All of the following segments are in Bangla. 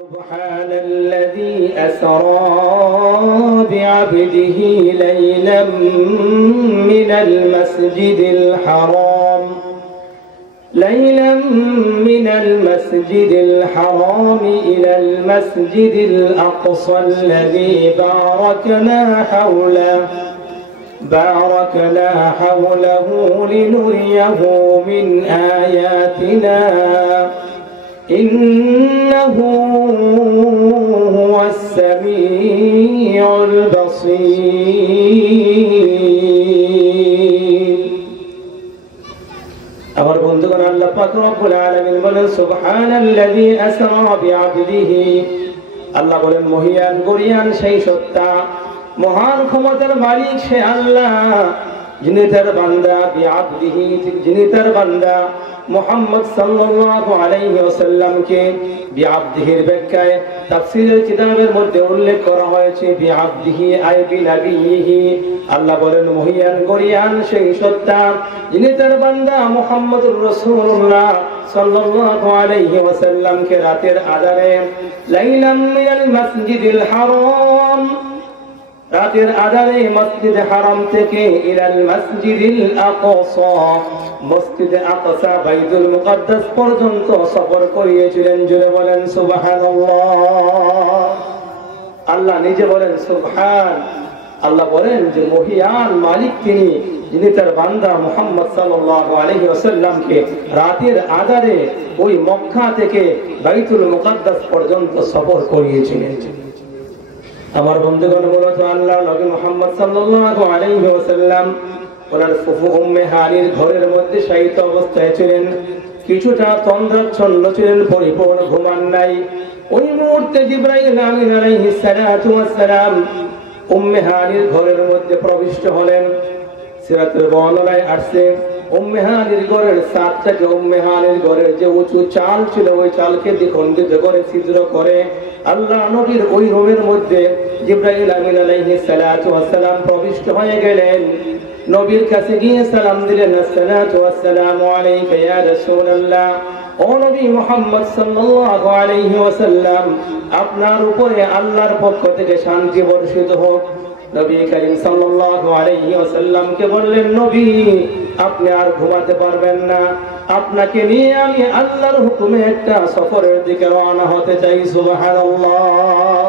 سبحان الذي أسرى بعبده ليلا من المسجد الحرام إلى المسجد الأقصى الذي باركنا حوله لنريه من آياتنا إنه هو السميع البصير আমার বন্ধুগণ, আল্লাহ পাক রব্বুল আলামিন বলেন সুবহানাল্লাযী আসরা বিআবদিহি। আল্লাহ বলেন মহিয়ান গরিয়ান সেই সত্তা, মহান ক্ষমতার মালিক সে আল্লাহ, যিনি তার বান্দা বিআবদিহি, যিনি তার বান্দা মুহাম্মদ সাল্লাল্লাহু আলাইহি ওয়াসাল্লামকে বিআবদিহির ব্যাখ্যায় তাফসীরের কিতাবের মধ্যে উল্লেখ করা হয়েছে বিআবদিহি আই বিনবিয়িহি। আল্লাহ বলেন মহিয়ান গরিয়ান সেই সত্তা, যিনি তার বান্দা মুহাম্মদুর রাসূলুল্লাহ সাল্লাল্লাহু আলাইহি ওয়াসাল্লামকে রাতের আযানে লাইলাম মিনাল মাসজিদিল হারাম, রাতের আযানে মসজিদ হারাম থেকে ইলাল মসজিদিল আকসা, মসজিদ আকসা বাইতুল মুকাদ্দাস পর্যন্ত সফর করিয়েছিলেন। জোরে বলেন সুবহানাল্লাহ। আল্লাহ নিজে বলেন সুবহান। আল্লাহ বলেন যে মহিয়ান মালিক তিনি, যিনি তার বান্দা মুহাম্মদ সাল্লাল্লাহু আলাইহি ওয়াসাল্লামকে রাতের আযানে ওই মক্কা থেকে বাইতুল মুকাদ্দাস পর্যন্ত সফর করিয়েছিলেন। আমার বন্ধুগণ, মূলত আল্লাহ নবী মুহাম্মদ সাল্লাল্লাহু আলাইহি ওয়াসাল্লাম ওনার ফুফু উম্মে হানির ঘরের মধ্যে শায়িত অবস্থায় ছিলেন, কিছুটা তন্দ্রাচ্ছন্ন ছিলেন, পরিপূর্ণ ঘুমান নাই। ওই মুহূর্তে জিবরাইল আমিন আলাইহিস সালাতু ওয়াস সালাম উম্মে হানির ঘরের মধ্যে প্রবিষ্ট হলেন। সিরাতের বর্ণনায় আসছে উম্মে হানির ঘরের ছাদটাকে, উম্মে হানির ঘরের যে উঁচু চাল ছিল ওই চালকে দ্বিখণ্ডিত করে ছিদ্র করে আল্লাহ নবীর ওই রুমের মধ্যে জিবরাইল আমিন আলাইহিস সালাতু ওয়াস সালাম প্রবিষ্ট হয়ে গেলেন। নবীর কাছে গিয়ে সালাম দিলেন, আসসালাতু ওয়াসসালামু আলাইকা ইয়া রাসূলুল্লাহ, ও নবী মুহাম্মদ সাল্লাল্লাহু আলাইহি ওয়াসাল্লাম, আপনার উপরে আল্লাহর পক্ষ থেকে শান্তি বর্ষিত হোক। নবী করিম সাল্লাল্লাহু আলাইহি ওয়াসাল্লামকে বললেন, নবী আপনি আর ঘুমাতে পারবেন না, আপনাকে নিয়ে আমি আল্লাহর হুকুমে একটা সফরের দিকে রওনা হতে চাই। সুবহানাল্লাহ।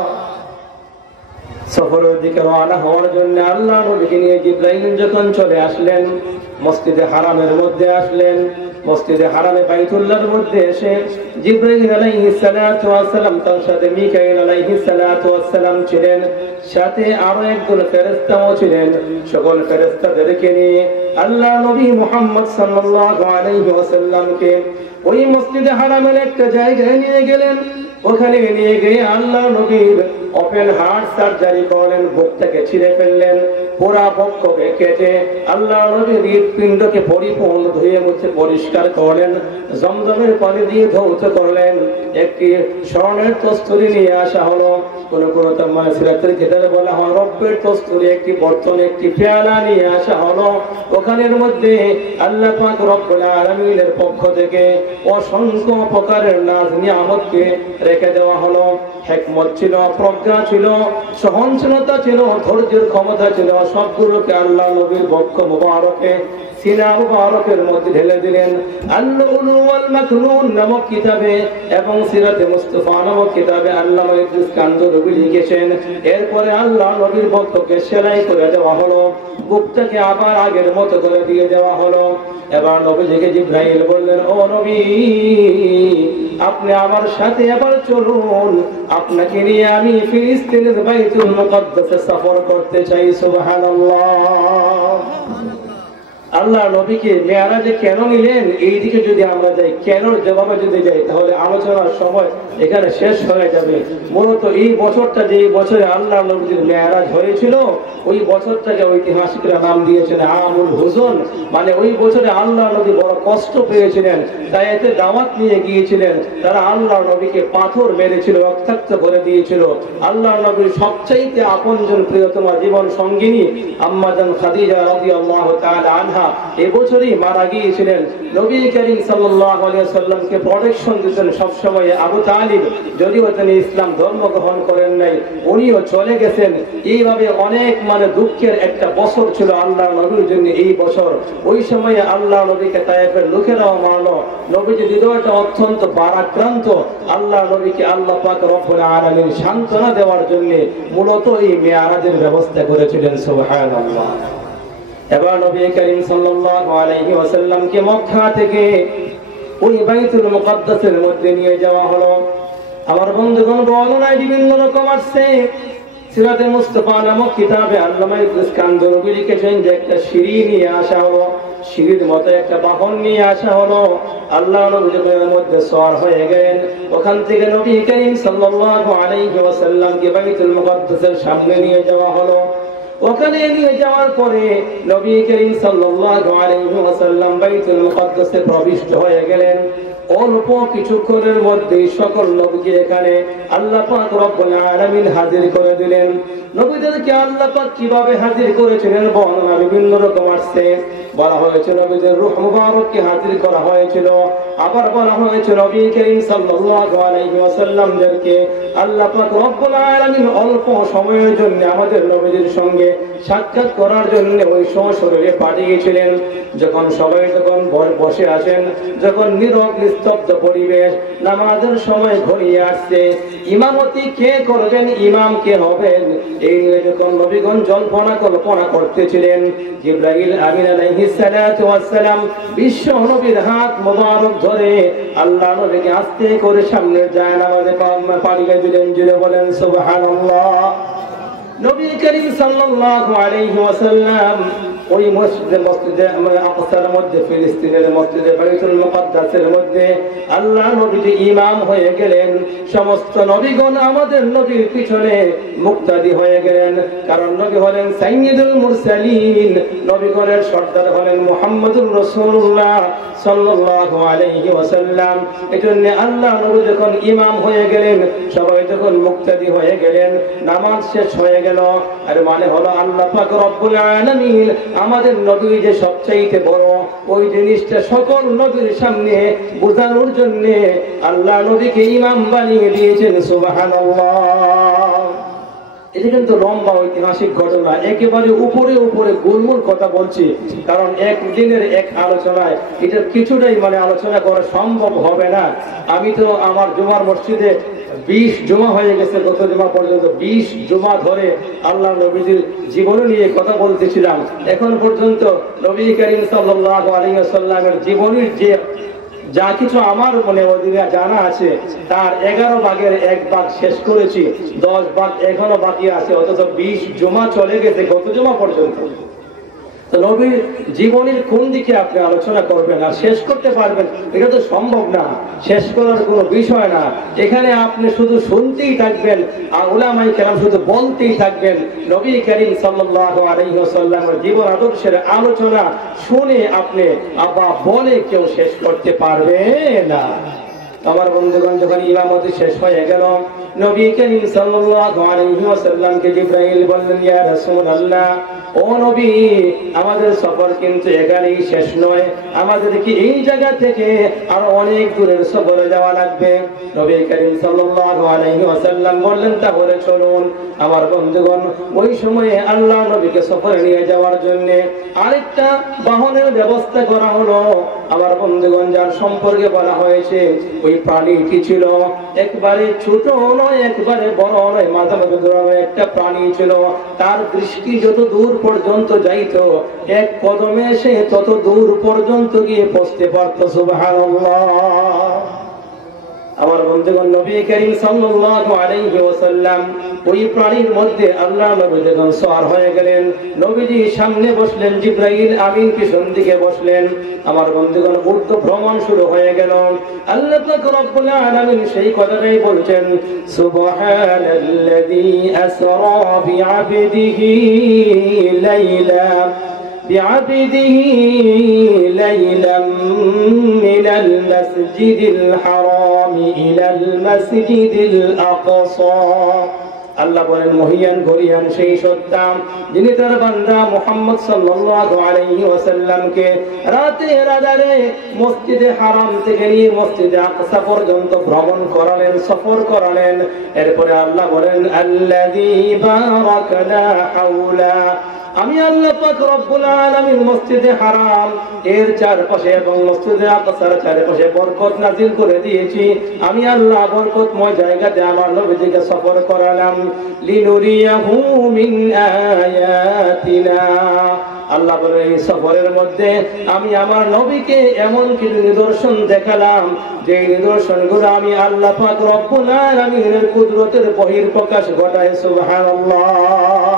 সফরের দিকে রওনা হওয়ার জন্য আল্লাহ নবীকে নিয়ে জিবরাইল যখন চলে আসলেন, মসজিদে হারামের মধ্যে আসলেন, মসজিদে হারামে বাইতুল্লাহর মধ্যে এসে জিবরাইল আলাইহিস সালাতু ওয়াস সালাম তার সাথে মিকাইল আলাইহিস সালাতু ওয়াস সালাম ছিলেন, সাথে আরো একজন ফেরেশতাও ছিলেন। সকল ফেরেশতাদেরকে নিয়ে আল্লাহ নবী মুহাম্মদ সাল্লাল্লাহু আলাইহি ওয়াসাল্লামকে ওই মসজিদে হারামের একটা জায়গায় নিয়ে গেলেন। ওখানে নিয়ে গিয়ে আল্লাহ নবীর ওপেন হার্ট সার্জারি করলেন, বুকটাকে ছিঁড়ে ফেললেন, পুরা বক্ষকে কেটে আল্লাহ নবীর হৃৎপিণ্ডকে পরিপূর্ণ ধুয়ে মুছে পরিষ্কার করলেন, জমজমের পানি দিয়ে ধৌত করলেন। একটি স্বর্ণের তস্তুরি নিয়ে আসা হলো, কোন কোন সিরাতের কিতাবে বলা হয় রৌপ্যের তস্তুরি, একটি বর্তন, একটি পেয়ালা নিয়ে আসা হলো। ওখানের মধ্যে আল্লাহ পাক রব্বুল আলামিনের পক্ষ থেকে অসংখ্য প্রকারের নাজ নিয়ামতকে রেখে দেওয়া হলো। হিকমত ছিল, প্রজ্ঞা ছিল, সহনশীলতা ছিল, ধৈর্যের ক্ষমতা ছিল, সবগুলোকে আল্লাহ নবীর বক্ষ মুবারকে, সিনা মুবারকের মধ্যে ঢেলে দিলেন। আল-লুলু ওয়াল মাকনুন নামক কিতাবে এবং সিরাতে মুস্তাফা নামক কিতাবে আল্লামা ইদ্রিস কান্দরবি লিখেছেন। এরপরে আল্লাহ নবীর বক্ষকে সেলাই করে দেওয়া হলো, বুকটাকে আবার আগের মতো করে দিয়ে দেওয়া হলো। এবার নবীজিকে জিবরাইল বললেন, ও নবী আপনি আমার সাথে এবার চলুন, আপনাকে নিয়ে আমি ফিলিস্তিনের বাইতুল মুকাদ্দাসে সফর করতে চাই। সুবহানাল্লাহ। আল্লাহ নবীকে মেরাজে কেন নিলেন, এই দিকে যদি আমরা যাই, কেন জবাবে যদি যাই, তাহলে আলোচনার সময় এখানে শেষ হয়ে যাবে। মূলত এই বছরটা, যে বছরে আল্লাহ নবীর মেরাজ হয়েছিল, ওই বছরটাকে ঐতিহাসিকরা নাম দিয়েছেন আমুল হুজন, মানে ওই বছরে আল্লাহ নবী বড় কষ্ট পেয়েছিলেন, তাই এতে দাওয়াত নিয়ে গিয়েছিলেন। তারা আল্লাহ নবীকে পাথর মেরেছিল, রক্তাক্ত করে দিয়েছিল। আল্লাহ নবীর সবচাইতে আপনজন প্রিয়তমা জীবন সঙ্গিনী আম্মা জান খাদিজা রাদিয়াল্লাহু তাআলা আনহা তালহা এবছরই মারা গিয়েছিলেন। নবী করিম সাল্লাল্লাহু আলাইহি ওয়াসাল্লামকে প্রোটেকশন দিতেন সব সময় আবু তালিব, যদিও তিনি ইসলাম ধর্ম গ্রহণ করেন নাই, উনিও চলে গেছেন। এইভাবে অনেক দুঃখের একটা বছর ছিল আল্লাহর নবীর জন্য এই বছর। ওই সময়ে আল্লাহ নবীকে তায়েফের লোকেরাও মারলো। নবীর হৃদয়টা অত্যন্ত বারাক্রান্ত। আল্লাহ নবীকে আল্লাহ পাক রব্বুল আলামিন সান্ত্বনা দেওয়ার জন্য মূলত এই মেরাজের ব্যবস্থা করেছিলেন। সুবহানাল্লাহ। এবার নবী করিম সাল্লাল্লাহু আলাইহি ওয়াসাল্লামকে মক্কা থেকে ওই বাইতুল মুকাদ্দাসের মধ্যে নিয়ে যাওয়া হলো। আমার বন্ধুগণ, বর্ণনায় বিভিন্ন রকম আসছে। সিরাতে মুস্তাফা নামক কিতাবে আল্লামা ইবনে ইসকান্দরী লিখেছেন যে একটা সিঁড়ি নিয়ে আসা হলো, সিঁড়ির মতো একটা বাহন নিয়ে আসা হলো। আল্লাহ নবীর মধ্যে সওয়ার হয়ে গেলেন। ওখান থেকে নবী করিম সাল্লাল্লাহু আলাইহি ওয়াসাল্লামকে বাইতুল মুকাদ্দাসের সামনে নিয়ে যাওয়া হলো। ওখানে নিয়ে যাওয়ার পরে নবী করিম সাল্লাল্লাহু আলাইহি ওয়াসাল্লাম বাইতুল মুকাদ্দাসে প্রবিষ্ট হয়ে গেলেন। অল্প কিছুক্ষণের মধ্যে সকল নবীকে এখানে আল্লাহ পাক রব্বুল আলামিন হাজির করে দিলেন। নবীদেরকে আল্লাহ পাক কিভাবে হাজির করেছিলেন বর্ণনা বিভিন্ন রকম আসছে। বলা হয়েছে নবীদের রূহ মুবারককে হাজির করা হয়েছিল। আবার বলা হয়েছে নবী করিম সাল্লাল্লাহু আলাইহি ওয়াসাল্লামদেরকে আল্লাহ পাক রব্বুল আলামিন অল্প সময়ের জন্য আমাদের নবীদের সঙ্গে সাক্ষাৎ করার জন্য ওই শরীরে পাঠিয়েছিলেন। যখন সবাই বসে আছেন, যখন নীরব নিস্তব্ধ পরিবেশ, নামাজের সময় ঘনিয়ে আসছে, ইমামতি কে করবেন, ইমাম কে হবেন, এই নিয়ে যখন নবীগণ জল্পনা কল্পনা করতেছিলেন, জিবরাইল আমিন আলাইহিস সালাতু ওয়াস সালাম বিশ্ব নবীর হাত মোবারক ধরে আল্লাহ নবীকে আস্তে করে সামনে যায় নামাজে পাঠিয়ে দিলেন। জুড়ে বলেন সুবহানাল্লাহ। নবী করিম সাল্লাল্লাহু আলাইহি ওয়াসাল্লাম ওই মসজিদে আকসার মধ্যে, ফিলিস্তিনের মসজিদে বাইতুল মুকাদ্দাসের মধ্যে আল্লাহ নবী যে ইমাম হয়ে গেলেন, সমস্ত নবীগণ আমাদের নবীর পিছনে মুক্তাদি হয়ে গেলেন। কারণ নবী হলেন সাইয়্যিদুল মুরসালিন, নবীগণের সর্দার হলেন মুহাম্মদুর রাসূলুল্লাহ সাল্লাল্লাহু আলাইহি ওয়াসাল্লাম। এজন্য আল্লাহ নবী যখন ইমাম হয়ে গেলেন, সবাই যখন মুক্তাদি হয়ে গেলেন, নামাজ শেষ হয়ে গেল। আর মানে হলো আল্লাহ পাক রব্বুল আলামিন আমাদের নবী যে সবচাইতে বড়, ওই জিনিসটা সকল নবীর সামনে বোঝানোর জন্য আল্লাহ নবীকে ইমাম বানিয়ে দিয়েছেন। সুবহানাল্লাহ। এটা কিন্তু লম্বা ঐতিহাসিক ঘটনা, একেবারে উপরে উপরে গুলমুল কথা বলছি, কারণ একদিনের এক আলোচনায় এটা কিছুটাই আলোচনা করা সম্ভব হবে না। আমি তো আমার জুমার মসজিদে 20 জুমা হয়ে গেছে, গত জুমা পর্যন্ত 20 জুমা ধরে আল্লাহ নবীর জীবনী নিয়ে কথা বলতেছিলাম। এখন পর্যন্ত নবী করিম সাল্লাল্লাহু আলাইহি ওয়াসাল্লামের জীবনীর যে যা কিছু আমার অধীনে জানা আছে, তার 11 ভাগের 1 ভাগ শেষ করেছি, 10 ভাগ এখনো বাকি আছে। অথচ 20 জুমা চলে গেছে গত জুমা পর্যন্ত। তো নবীর জীবনের কোন দিকে আপনি আলোচনা করবেন আর শেষ করতে পারবেন, এটা তো সম্ভব না, শেষ করার কোনো বিষয় না। এখানে আপনি শুধু শুনতেই থাকবেন আর উলামায়ে কেরাম শুধু বলতেই থাকবেন। নবী করিম সাল্লাল্লাহু আলাইহি ওয়াসাল্লামের জীবন আদর্শের আলোচনা শুনে আপনি আবার বলে কেউ শেষ করতে পারবে না। আমার বন্ধুগণ, যখন ইমামতি শেষ হয়ে গেল, নবী করিম সাল্লাল্লাহু আলাইহি ওয়াসাল্লামকে জিবরাইল বললেন, ইয়া রাসূলুল্লাহ, ও নবী, আমাদের সফর কিন্তু এখানেই শেষ নয়, আমাদেরকে এই জায়গা থেকে আরো অনেক দূরের সফরে যাওয়া লাগবে। নবী করিম সাল্লাল্লাহু আলাইহি ওয়াসাল্লাম বললেন, তাহলে চলুন। আমার বন্ধুগণ, ওই সময়ে আল্লাহ নবীকে সফরে নিয়ে যাওয়ার জন্য আরেকটা বাহনের ব্যবস্থা করা হলো। আমার বন্ধুগণ, যার সম্পর্কে বলা হয়েছে, ওই প্রাণীটি ছিল একবারে ছোট নয়, একবারে বড় নয়, মাঝামাঝি ধরনের একটা প্রাণী ছিল। তার দৃষ্টি যত দূর পর্যন্ত যাইত, এক কদমে সে তত দূর পর্যন্ত গিয়ে পৌঁছতে পারত। সুবহানাল্লাহ। আমার বন্ধুগণ, নবী করিম সাল্লাল্লাহু আলাইহি ওয়াসাল্লাম ওই প্রাণীর মধ্যে আল্লাহ নবী যখন সওয়ার হয়ে গেলেন, নবীজি সামনে বসলেন, জিবরাইল আমিন পিছন দিকে বসলেন। আমার বন্ধুগণ, উর্ধ ভ্রমণ শুরু হয়ে গেল। আল্লাহ পাক রব্বুল আলামিন সেই কথাটাই বলছেন, সুবহানাল্লাযী আসরা বিআবদিহি লাইলা بعبده ليلا من المسجد الحرام إلى المسجد الأقصى আল্লাহ বলেন মহিয়ান গরিয়ান সেই সত্তা যিনি তার বান্দা মুহাম্মদ সাল্লাল্লাহু আলাইহি ওয়াসাল্লামকে রাতের আঁধারে মসজিদে হারাম থেকে নিয়ে মসজিদে আকসা পর্যন্ত ভ্রমণ করালেন, সফর করালেন। এরপরে আল্লাহ বলেন আল্লাযী বারাকনা হাওলা, আমি আল্লাহ পাক রব্বুল আলামিন মসজিদে হারাম এর চারপাশে এবং মসজিদে আকসার চারপাশে বরকত নাযিল করে দিয়েছি। আমি আল্লাহ বরকতময় জায়গাতে আমার নবীকে সফর করালাম। লিনুরিয়াহু মিন আয়াতিনা, আল্লাহ বলে এই সফরের মধ্যে আমি আমার নবীকে এমন কিছু নিদর্শন দেখালাম যে নিদর্শনগুলো আমি আল্লাহ পাক রব্বুল আলামিনের কুদরতের বহিঃপ্রকাশ ঘটায়। সুবহানাল্লাহ।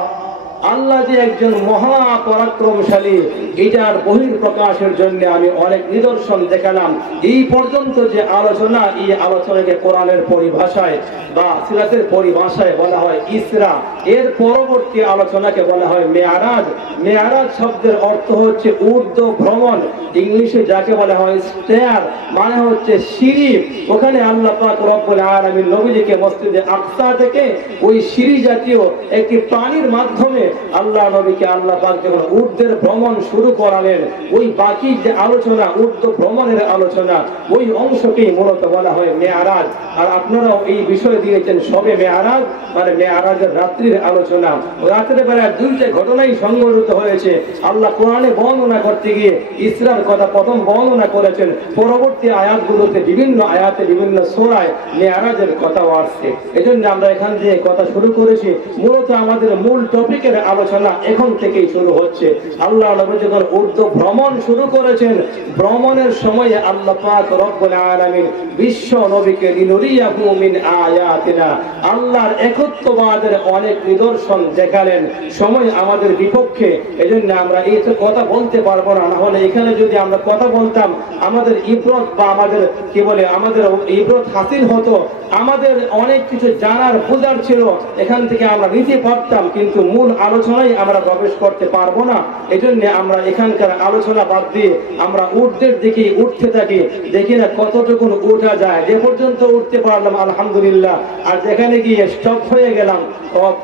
আল্লাহ যে একজন মহা পরাক্রমশালী, এটার বহিঃপ্রকাশের জন্য আমি অনেক নিদর্শন দেখালাম। এই পর্যন্ত যে আলোচনা, এই আলোচনাকে কোরআনের পরিভাষায় বা সিরাতের পরিভাষায় বলা হয় ইসরা। এর পরবর্তী আলোচনাকে বলা হয় মেয়ারাজ। মেয়ারাজ শব্দের অর্থ হচ্ছে ঊর্ধ্ব ভ্রমণ, ইংলিশে যাকে বলা হয় স্টেয়ার, মানে হচ্ছে সিঁড়ি। ওখানে আল্লাহ পাক রব্বুল আলামিন নবীজিকে মসজিদে আকসা থেকে ওই সিঁড়ি জাতীয় একটি প্রাণীর মাধ্যমে আল্লাহ নবীকে আল্লাহ পাক যখন ঊর্ধ্বের ভ্রমণ শুরু করালেন, ওই বাকি যে আলোচনা, ঊর্ধ্ব ভ্রমণের আলোচনা, ওই অংশকেই মূলত বলা হয় মেয়ারাজ। আর আপনারাও এই বিষয় দিয়েছেন সবে মেয়ারাজ, মানে মেয়ারাজের রাত্রির আলোচনা। রাত্রের বেলায় দুইটা ঘটনাই সংঘটিত হয়েছে। আল্লাহ কোরআনে বর্ণনা করতে গিয়ে ইসরার কথা প্রথম বর্ণনা করেছেন, পরবর্তী আয়াতগুলোতে বিভিন্ন আয়াতে বিভিন্ন সূরায় মেয়ারাজের কথাও আসছে। এজন্য আমরা এখান থেকে কথা শুরু করেছি। মূলত আমাদের মূল টপিকের আলোচনা এখন থেকেই শুরু হচ্ছে। আল্লাহ নবী যখন ঊর্ধ্ব ভ্রমণ শুরু করেছেন, ভ্রমণের সময়ে আল্লাহ পাক রব্বুল আলামিন বিশ্ব নবীকে লিনুরিয়াহু মিন আয়াতিনা, আল্লাহর একত্ববাদের অনেক নিদর্শন দেখালেন। সময় আমাদের বিপক্ষে, এজন্য আমরা এই কথা বলতে পারবো না। না হলে এখানে যদি আমরা কথা বলতাম আমাদের ইবরত বা আমাদের কি বলে আমাদের ইবরত হাসিল হতো, আমাদের অনেক কিছু জানার বোঝার ছিল, এখান থেকে আমরা নিতে পারতাম, কিন্তু মূল আলোচনায় আমরা প্রবেশ করতে পারবো না। এজন্য আমরা এখানকার আলোচনা বাদ দিয়ে আমরা ঊর্ধ্বের দিকে উঠতে থাকি, দেখি না কতটুকু উঠা যায়। যে পর্যন্ত উঠতে পারলাম আলহামদুলিল্লাহ, আর যেখানে গিয়ে স্টপ হয়ে গেলাম,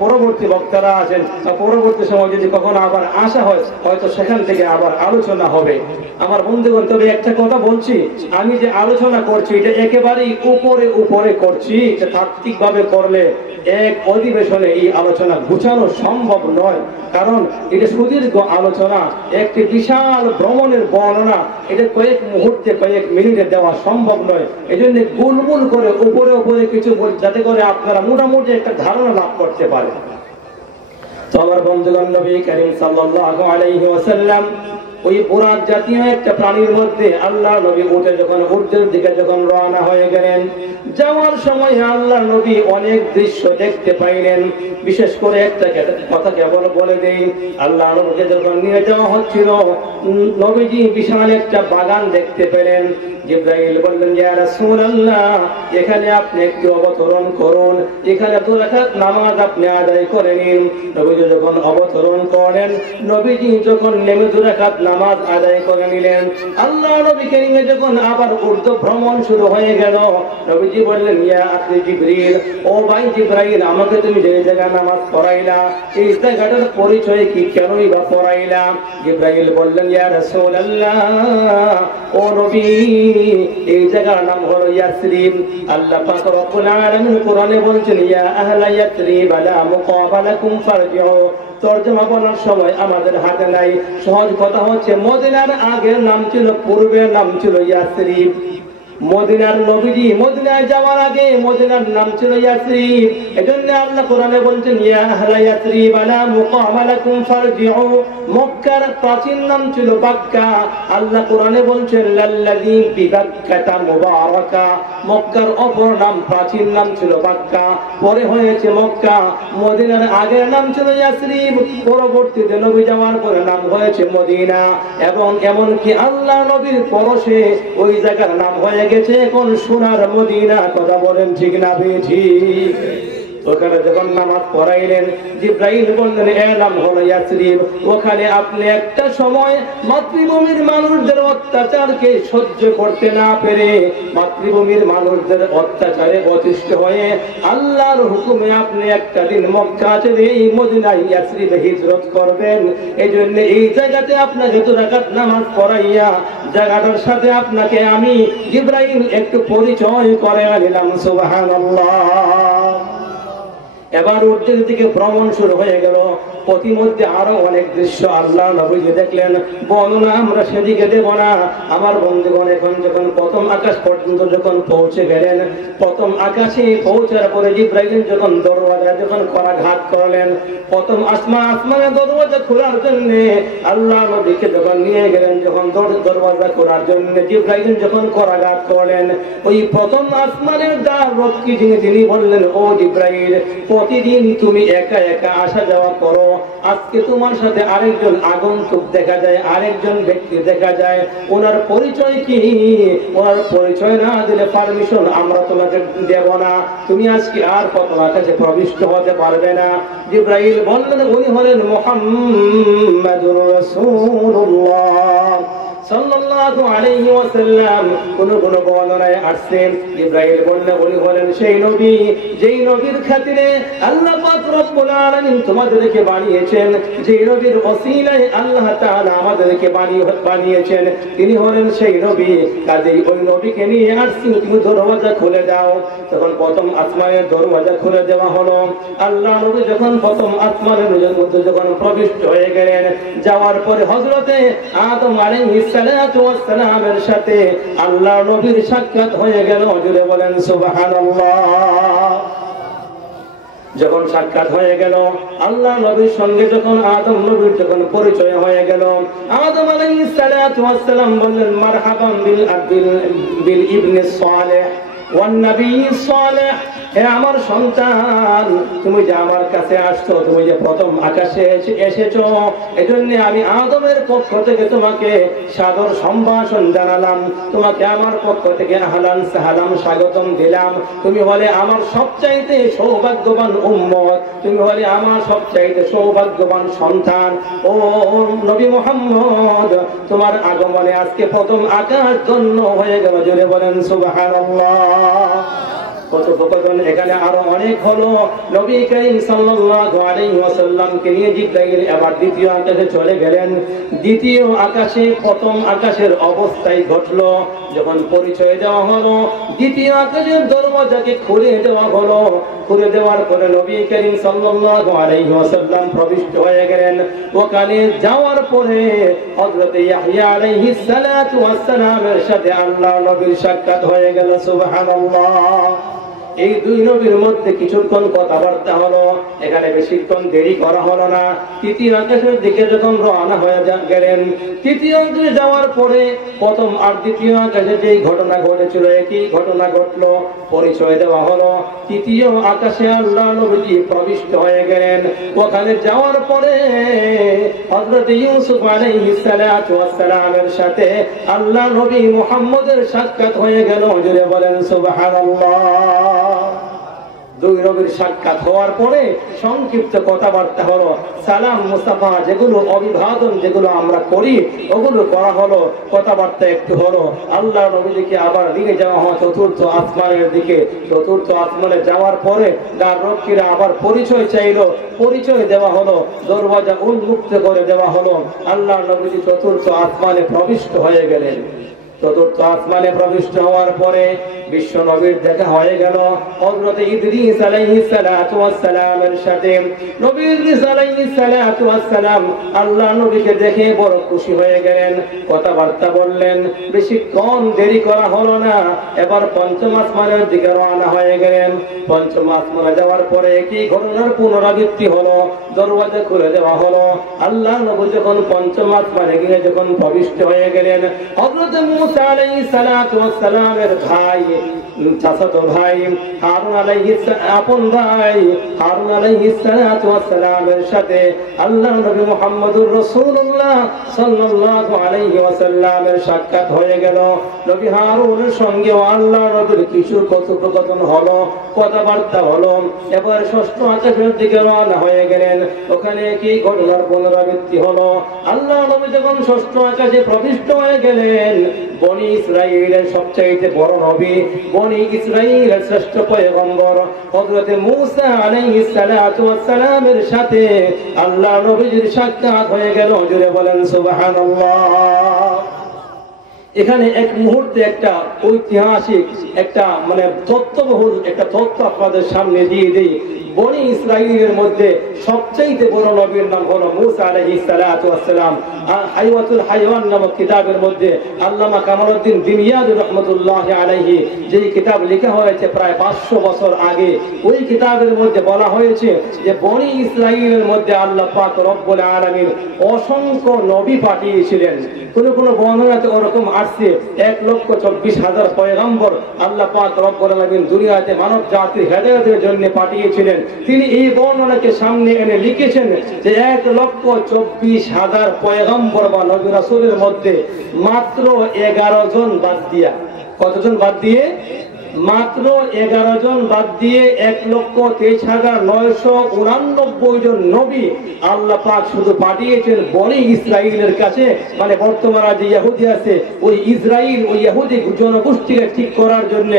পরবর্তী বক্তারা আছেন, পরবর্তী সময় যদি কখনো আবার আসা হয়, হয়তো সেখান থেকে আবার আলোচনা হবে। আমার বন্ধুগণ, তবে একটা কথা বলছি, আমি যে আলোচনা করছি এটা একেবারেই উপরে উপরে করছি। এটা তাত্ত্বিক ভাবে করলে এক অধিবেশনে এই আলোচনা গুছানো সম্ভব নয়, কারণ এটা সুদীর্ঘ আলোচনা, একটি বিশাল ভ্রমণের বর্ণনা, এটা কয়েক মুহূর্তে কয়েক মিনিটে দেওয়া সম্ভব নয়। এই জন্য গুলমুল করে উপরে উপরে কিছু বলি, যাতে করে আপনারা মোটামুটি একটা ধারণা লাভ করতে পারে। তো আমার বন্ধুগণ, নবী করিম সাল্লাল্লাহু আলাইহি ওয়াসাল্লাম ওই বুরাক জাতীয় একটা প্রাণীর মধ্যে আল্লাহ নবী উঠে যখন ঊর্ধ্বের দিকে যখন রওনা হয়ে গেলেন, যাওয়ার সময় আল্লাহ নবী অনেক দৃশ্য দেখতে পাইলেন। বিশেষ করে একটা কথা কেবল বলে দেই, আল্লাহ নবীকে যখন নিয়ে যাওয়া হচ্ছিল, নবীজি বিশাল একটা বাগান দেখতে পেলেন। জিবরাইল বললেন, ইয়া রাসূলুল্লাহ, এখানে আপনি একটু অবতরণ করুন, এখানে 2 রাকাত নামাজ আপনি আদায় করে নিন। নবীজি যখন অবতরণ করেন, নবীজি যখন নেমে 2 রাকাত নামাজ আদায় করে নিলেন, আল্লাহ নবীকে নিয়ে যখন আবার ঊর্ধ্ব ভ্রমণ শুরু হয়ে গেল, নবীজি বললেন, ইয়া আখি জিবরিল, ও ভাই জিবরাইল, আমাকে তুমি যে জায়গায় নামাজ পড়াইলা, এই জায়গাটার পরিচয় কি, কেনই বা পড়াইলা? জিবরাইল বললেন, ইয়া রাসূলুল্লাহ, ও নবী, এই জায়গার নাম হলো ইয়াসরিব। আল্লাহ পাক রব্বুল আলামিন কোরআনে বলছেন, ইয়া আহলা ইয়াসরিব লা মুকাবালাকুম ফারজিউ। তরজমা বলার সময় আমাদের হাতে নাই। সহজ কথা হচ্ছে, মদিনার আগের নাম ছিল, পূর্বের নাম ছিল ইয়াসরিব। মদিনার নবীজি মদিনায় যাওয়ার আগে মদিনার নাম ছিল ইয়াসরিব। এজন্য আল্লাহ কোরআনে বলছেন, ইয়া আহলা ইয়াসরিব লা মুকামা লাকুম ফারজিউ। মক্কার প্রাচীন নাম ছিল বাক্কা। আল্লাহ কোরআনে বলছেন, লাল্লাযী বিবাক্কাতা মুবারাকা। মক্কার অপর নাম, প্রাচীন নাম ছিল বাক্কা, পরে হয়েছে মক্কা। মদিনার আগের নাম ছিল ইয়াসরিব, পরবর্তীতে নবী যাওয়ার পরে নাম হয়েছে মদিনা। এবং এমনকি আল্লাহ নবীর পরশে ওই জায়গার নাম হয়ে গেছে এখন সোনার মদিনা। কথা বলেন ঠিক না বেঠিক? ওখানে যখন নামাজ পড়াইলেন, জিব্রাইল বললেন এর নাম হলো ইয়াসরিব। ওখানে আপনি একটা সময় মাতৃভূমির মানুষদের অত্যাচারকে সহ্য করতে না পেরে, মাতৃভূমির মানুষদের অত্যাচারে অতিষ্ঠ হয়ে আল্লাহর হুকুমে আপনি একটা দিন মক্কা ছেড়ে এই মদিনায় ইয়াসরিবে হিজরত করবেন। এই জন্য এই জায়গাতে আপনাকে 2 রাকাত নামাজ পড়াইয়া জায়গাটার সাথে আপনাকে আমি জিব্রাইল একটু পরিচয় করে নিলাম। সুবহানাল্লাহ। এবার উর্দের দিকে ভ্রমণ শুরু হয়ে গেল। প্রতিমধ্যে আরো অনেক দৃশ্য আল্লাহ নবীজি দেখলেন, বর্ণনা আমরা সেদিকে দেব না। আমার বন্ধুগণ, এখন যখন প্রথম আকাশ পর্যন্ত যখন পৌঁছে গেলেন, প্রথম আকাশে পৌঁছার পরে জিব্রাইল যখন দরওয়াজা যখন করাঘাত করলেন, প্রথম আসমানের দরওয়াজা খোলার জন্য আল্লাহ নবীকে যখন নিয়ে গেলেন, যখন দরওয়াজা খোলার জন্য জিব্রাইল যখন করাঘাত করলেন, ওই প্রথম আসমানের দ্বার রক্ষী তিনি বললেন, ও জিব্রাইল, প্রতিদিন তুমি একা একা আসা যাওয়া করো, আজকে তোমার সাথে আরেকজন আগন্তুক দেখা যায়, আরেকজন ব্যক্তি দেখা যায়, ওনার পরিচয় কি? ওনার পরিচয় না দিলে পারমিশন আমরা তোমাকে দেব না, তুমি আজকে আর প্রথম আকাশে প্রবিষ্ট হতে পারবে না। জিব্রাইল বললেন, উনি হলেন মুহাম্মাদুর রাসূলুল্লাহ সাল্লাল্লাহু আলাইহি ওয়াসাল্লাম। কোন বর্ণনায় আসছেন ইব্রাহিম বললেন উনি হলেন সেই নবী, যেই নবীর খাতিরে আল্লাহ পাক রব্বুল আলামিন তোমাদেরকে বানিয়েছেন, যেই নবীর ওসিলায় আল্লাহ তাআলা আমাদেরকে বানিয়েছেন, তিনি হলেন সেই নবী। কাজেই ওই নবীকে নিয়ে আসছি, তুমি দরওয়াজা খুলে দাও। তখন প্রথম আসমানের দরওয়াজা খুলে দেওয়া হলো। আল্লাহ নবী যখন প্রথম আসমানের মধ্যে যখন প্রবিষ্ট হয়ে গেলেন, যাওয়ার পরে হযরতে আদম আলাইহিস সালাতু ওয়াস সালামের সাথে আল্লাহ নবীর সাক্ষাৎ হয়ে গেল। জুড়ে বলেন সুবহানাল্লাহ। যখন সাক্ষাৎ হয়ে গেল, আল্লাহ নবীর সঙ্গে যখন আদম নবীর যখন পরিচয় হয়ে গেল, আদম আলাইহিস সালাতু ওয়াস সালাম বললেন, মারহাবান বিল ইবনে সালেহ ওয়ান নবী সালেহ। হে আমার সন্তান, তুমি যে আমার কাছে আসছো, তুমি যে প্রথম আকাশে এসেছো, এজন্য আমি আদমের পক্ষ থেকে তোমাকে সাদর সম্ভাষণ জানালাম, তোমাকে আমার পক্ষ থেকে আহলান সাহলাম স্বাগতম দিলাম। তুমি হলে আমার সবচাইতে সৌভাগ্যবান উম্মত, তুমি হলে আমার সবচাইতে সৌভাগ্যবান সন্তান। ও নবী মুহাম্মদ, তোমার আগমনে আজকে প্রথম আকাশ ধন্য হয়ে গেল। জোরে বলেন সুবহানাল্লাহ। কথোপকথন এখানে আরো অনেক হলো। নবী করিম সাল্লাল্লাহু আলাইহি ওয়াসাল্লামকে নিয়ে জিব্রাইল আবার দ্বিতীয় আকাশে চলে গেলেন। দ্বিতীয় আকাশে প্রথম আকাশের অবস্থায় ঘটলো। যখন পরিচয় দেওয়া হলো, দ্বিতীয় আকাশের দরওয়াজাকে খুলে দেওয়া হলো। খুলে দেওয়ার পরে নবী করিম সাল্লাল্লাহু আলাইহি ওয়াসাল্লাম প্রবিষ্ট হয়ে গেলেন। ওখানে যাওয়ার পরে হযরত ইয়াহইয়া আলাইহিস সালাতু ওয়াস সালামের সাথে আল্লাহ নবীর সাক্ষাৎ হয়ে গেল। সুবহানাল্লাহ। এই দুই নবীর মধ্যে কিছুক্ষণ কথাবার্তা হলো। এখানে বেশিক্ষণ দেরি করা হলো না। তৃতীয় আকাশের দিকে যখন রওনা হয়ে গেলেন, তৃতীয় আকাশে যাওয়ার পরে প্রথম আর দ্বিতীয় আকাশে যে ঘটনা ঘটেছিল একই ঘটনা ঘটলো। পরিচয় দেওয়া হলো। তৃতীয় আকাশে আল্লাহ নবী প্রবিষ্ট হয়ে গেলেন। ওখানে যাওয়ার পরে হযরত ইউসুফ আলাইহিস সালাতু ওয়াস সালামের সাথে আল্লাহ নবী মুহাম্মদের সাক্ষাৎ হয়ে গেল। জোরে বলেন সুবহানাল্লাহ। দুই নবীর সাক্ষাৎ হওয়ার পরে সংক্ষিপ্ত কথাবার্তা হলো। সালাম মুস্তাফা যেগুলো অভিবাদন যেগুলো আমরা করি ওগুলো করা হলো, কথাবার্তা একটু হলো। আল্লাহ নবীকে আবার নিয়ে যাওয়া হয় চতুর্থ আসমানের দিকে। চতুর্থ আসমানে যাওয়ার পরে দ্বার রক্ষীরা আবার পরিচয় চাইলো, পরিচয় দেওয়া হলো, দরওয়াজা উন্মুক্ত করে দেওয়া হলো। আল্লাহ নবী চতুর্থ আসমানে প্রবিষ্ট হয়ে গেলেন। চতুর্থ আসমানে প্রবিষ্ট হওয়ার পরে বিশ্ব নবীর দেখা হয়ে গেল হযরত ইদ্রিস আলাইহিস সালাতু ওয়াস সালামের সাথে। নবী ইদ্রিস আলাইহিস সালাতু ওয়াস সালাম আল্লাহ নবীকে দেখে বড় খুশি হয়ে গেলেন, কথাবার্তা বললেন। বেশিক্ষণ দেরি করা হলো না, এবার পঞ্চম আসমানের দিকে রওনা হয়ে গেলেন। পঞ্চম আসমানে যাওয়ার পরে একই ঘটনার পুনরাবৃত্তি হলো। দরওয়াজা খুলে দেওয়া হলো। আল্লাহ নবী যখন পঞ্চম আসমানে গিয়ে যখন প্রবিষ্ট হয়ে গেলেন, হযরত মুসা আলাইহিস সালাতু ওয়াস সালামের ভাই চাচাতো ভাই হারুন আলাইহিস আপন ভাই হারুন আলাইহিস সালাতু ওয়াস সালামের সাথে আল্লাহ নবী মুহাম্মদুর রাসূলুল্লাহ সাল্লাল্লাহু আলাইহি ওয়াসাল্লামের সাক্ষাৎ হয়ে গেল। নবী হারুনের সঙ্গে আল্লাহ নবীর কিছু কথোপকথন হলো, কথাবার্তা হলো। এবার ষষ্ঠ আকাশের দিকে রওনা হয়ে গেলেন। ওখানে কি ঘটনার পুনরাবৃত্তি হলো। আল্লাহ নবী যখন ষষ্ঠ আকাশে প্রবিষ্ট হয়ে গেলেন, বনি ইসরাইলের সবচাইতে বড় নবী, বনি ইসরাইলের শ্রেষ্ঠ পয়গম্বর হযরত মূসা আলাইহিস সালাতু ওয়াস সালামের সাথে আল্লাহ নবীর সাক্ষাৎ হয়ে গেল। জোরে বলেন সুবহানাল্লাহ। এখানে এক মুহূর্তে একটা ঐতিহাসিক একটা মানে তথ্যবহুল একটা তথ্য আপনাদের সামনে দিয়ে দিই। বনি ইসরাইলের মধ্যে সবচেয়ে বড় নবীর নাম হলো মূসা আলাইহিস সালাতু ওয়াস সালাম। হাইওয়াতুল হাইওয়ান নামক কিতাবের মধ্যে আল্লামা কামালউদ্দিন বিনিয়াদি রাহমাতুল্লাহি আলাইহি যে কিতাব লেখা হয়েছে প্রায় 500 বছর আগে, ওই কিতাবের মধ্যে বলা হয়েছে যে বনি ইসরাইলের মধ্যে আল্লাহ পাক রব্বুল আলামিন অসংখ্য নবী পাঠিয়েছিলেন। কোন কোন বর্ণনাতে ওরকম আসছে 1,24,000 পয়গম্বর আল্লাহ পাক রব্বুল আলামিন দুনিয়াতে মানব জাতির হেদায়েতের জন্য পাঠিয়েছিলেন। তিনি এই বর্ণনাকে সামনে এনে লিখেছেন যে 1,24,000 পয়গম্বর বা নবী রাসূলের মধ্যে মাত্র 11 জন বাদ দিয়া, কতজন বাদ দিয়ে? মাত্র 11 জন বাদ দিয়ে 1,23,989 জন নবী আল্লাহ পাক শুধু পাঠিয়েছেন বনি ইসরাইলের কাছে, মানে বর্তমানে যে ইহুদি আছে ওই ইসরাইল ওই ইহুদি জনগোষ্ঠীকে ঠিক করার জন্য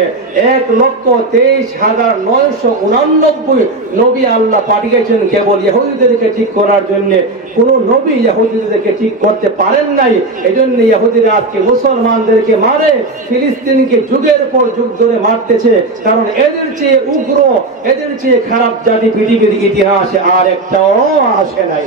1,23,989 নবী আল্লাহ পাঠিয়েছেন কেবল ইহুদিদেরকে ঠিক করার জন্য। কোন নবী ইহুদিদেরকে ঠিক করতে পারেন নাই। এজন্য ইহুদিরা আজকে মুসলমানদেরকে মারে, ফিলিস্তিনকে যুগের পর যুগ ধরে মারতেছে, কারণ এদের চেয়ে উগ্র এদের চেয়ে খারাপ জাতি পৃথিবীর ইতিহাসে আর একটাও আসে নাই।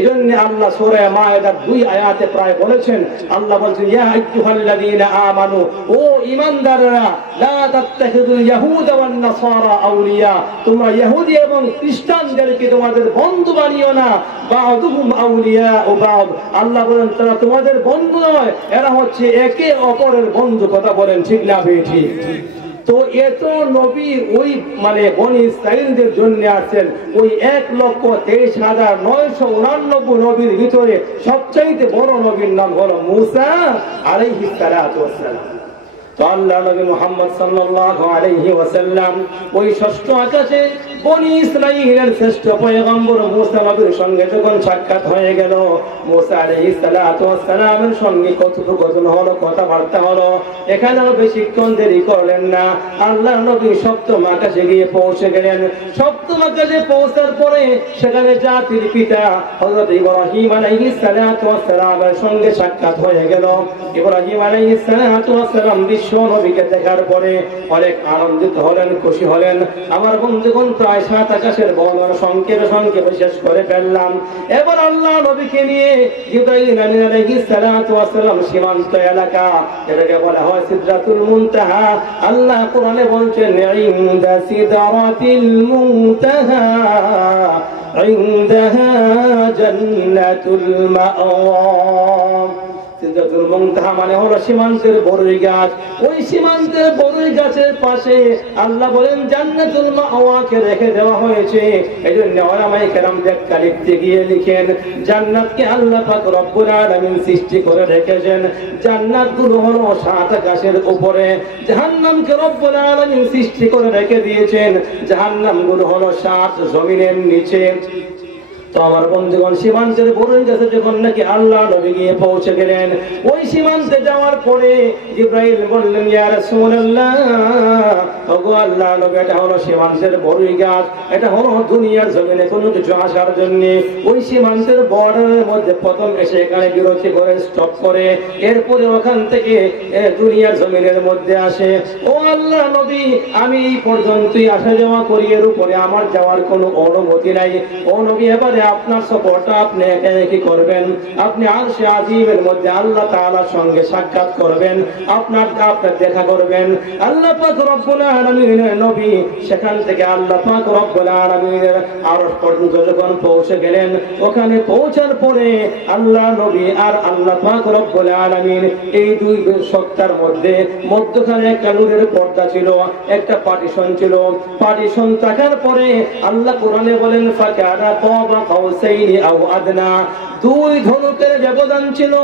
এজন্য আল্লাহ সূরা মায়েদার 2 আয়াতে প্রায় বলেছেন, আল্লাহ বলেছেন ইয়া আইয়ুহাল্লাযীনা আমানু, ও ঈমানদাররা, লা তাত্তাখিযুল ইয়াহুদা ওয়ান নাসারা আউলিয়া, তোমরা ইহুদি এবং খ্রিস্টানদেরকে তোমাদের বন্ধু বানিও না। বা'দুহুম আউলিয়া ও বা'দ, আল্লাহ বলেন তারা তোমাদের বন্ধু নয়, এরা হচ্ছে একে অপরের বন্ধু। কথা বলেন ঠিক না বেঠিক? তো এত নবী ওই মানে বনি ইসরাইলদের জন্য আছেন। ওই 1,23,989 নবীর ভিতরে সবচাইতে বড় নবীর নাম হলো মূসা আলাইহিস সালাতু ওয়াস সালাম। তো আল্লাহ নবী মুহাম্মদ সাল্লাল্লাহু আলাইহি ওয়াসাল্লাম ওই ষষ্ঠ আকাশে বনি ইসরাইলের শ্রেষ্ঠ পয়গম্বর মূসা নবীর সঙ্গে যখন সাক্ষাৎ হয়ে গেল, মূসা আলাইহিস সালাতু ওয়াস সালামের সঙ্গে কথোপকথন হলো, কথাবার্তা হলো। এখানেও বেশিক্ষণ দেরি করলেন না, আল্লাহ নবী সপ্তম আকাশে গিয়ে পৌঁছে গেলেন। সপ্তম আকাশে পৌঁছার পরে সেখানে জাতির পিতা হযরত ইব্রাহিম আলাইহিস সালাতু ওয়াস সালামের সঙ্গে সাক্ষাৎ হয়ে গেল। ইব্রাহিম আলাইহিস সালাতু ওয়াস সালাম বিশ্ব নবীকে দেখার পরে অনেক আনন্দিত হলেন, খুশি হলেন। আমার বন্ধুগণ, প্রায় 7 আকাশের বর্ণনা সংক্ষেপে শেষ করে ফেললাম। এবার আল্লাহ নবীকে নিয়ে জিবরাইল আমিন আলাইহিস সালাতু ওয়াস সালাম সীমান্ত এলাকা, এটাকে বলা হয় সিদরাতুল মুনতাহা। আল্লাহ কোরআনে বলছেন ইনদা সিদরাতিল মুনতাহা ইনদাহা জান্নাতুল মাআওয়া। সিদরাতুল মুনতাহা মানে হলো সীমান্তের বড়ই গাছ। ওই সীমান্তের বড়ই গাছের পাশে আল্লাহ বলেন জান্নাতুল মাআওয়াকে রেখে দেওয়া হয়েছে। এজন্য উলামায়ে কেরাম ব্যাখ্যা লিখতে গিয়ে লিখেন, জান্নাতকে আল্লাহ পাক রব্বুল আলামিন সৃষ্টি করে রেখেছেন। জান্নাতগুলো হলো 7 আকাশের উপরে, জাহান্নামকে রব্বুল আলামিন সৃষ্টি করে রেখে দিয়েছেন। জাহান্নামগুলো হলো 7 জমিনের নিচে। তো আমার বন্ধুগণ, সীমান্তের বড়ই গাছে যখন নাকি আল্লাহ নবী গিয়ে পৌঁছে গেলেন, ওই সীমান্তে যাওয়ার পরে জিবরাইল বললেন ইয়া রাসূলুল্লাহ, ওগো আল্লাহ নবী, এটা হলো সীমান্তের বড়ই গাছ, এটা হলো দুনিয়ার জমিনে কোনো কিছু আসার জন্য ওই সীমান্তের বর্ডারের মধ্যে প্রথম এসে এখানে বিরতি করে স্টপ করে, এরপরে ওখান থেকে দুনিয়ার জমিনের মধ্যে আসে। ও আল্লাহ নবী, আমি এই পর্যন্তই আসা যাওয়া করি, এর উপরে আমার যাওয়ার কোনো অনুমতি নাই। ও নবী, এবারে আপনার সফরটা আপনি একা করবেন, আপনি আরশে আজিমের মধ্যে আল্লাহ তাআলার সঙ্গে সাক্ষাৎ করবেন, আপনার দেখা করবেন। আল্লাহ পাক রব্বুল আলামিনের নবী সেখান থেকে আল্লাহ পাক রব্বুল আলামিনের আরশ পর্যন্ত যখন পৌঁছে গেলেন, ওখানে পৌঁছার পরে আল্লাহ নবী আর আল্লাহ পাক রব্বুল আলামিন এই দুই সত্তার মধ্যে মধ্যখানে একটা নূরের পর্দা ছিল, একটা পার্টিশন ছিল। পার্টিশন থাকার পরে আল্লাহ কোরআনে বলেন ফাকানা কাবা কাউসাইনি আও আদনা, দুই ধনুকের ব্যবধান ছিল,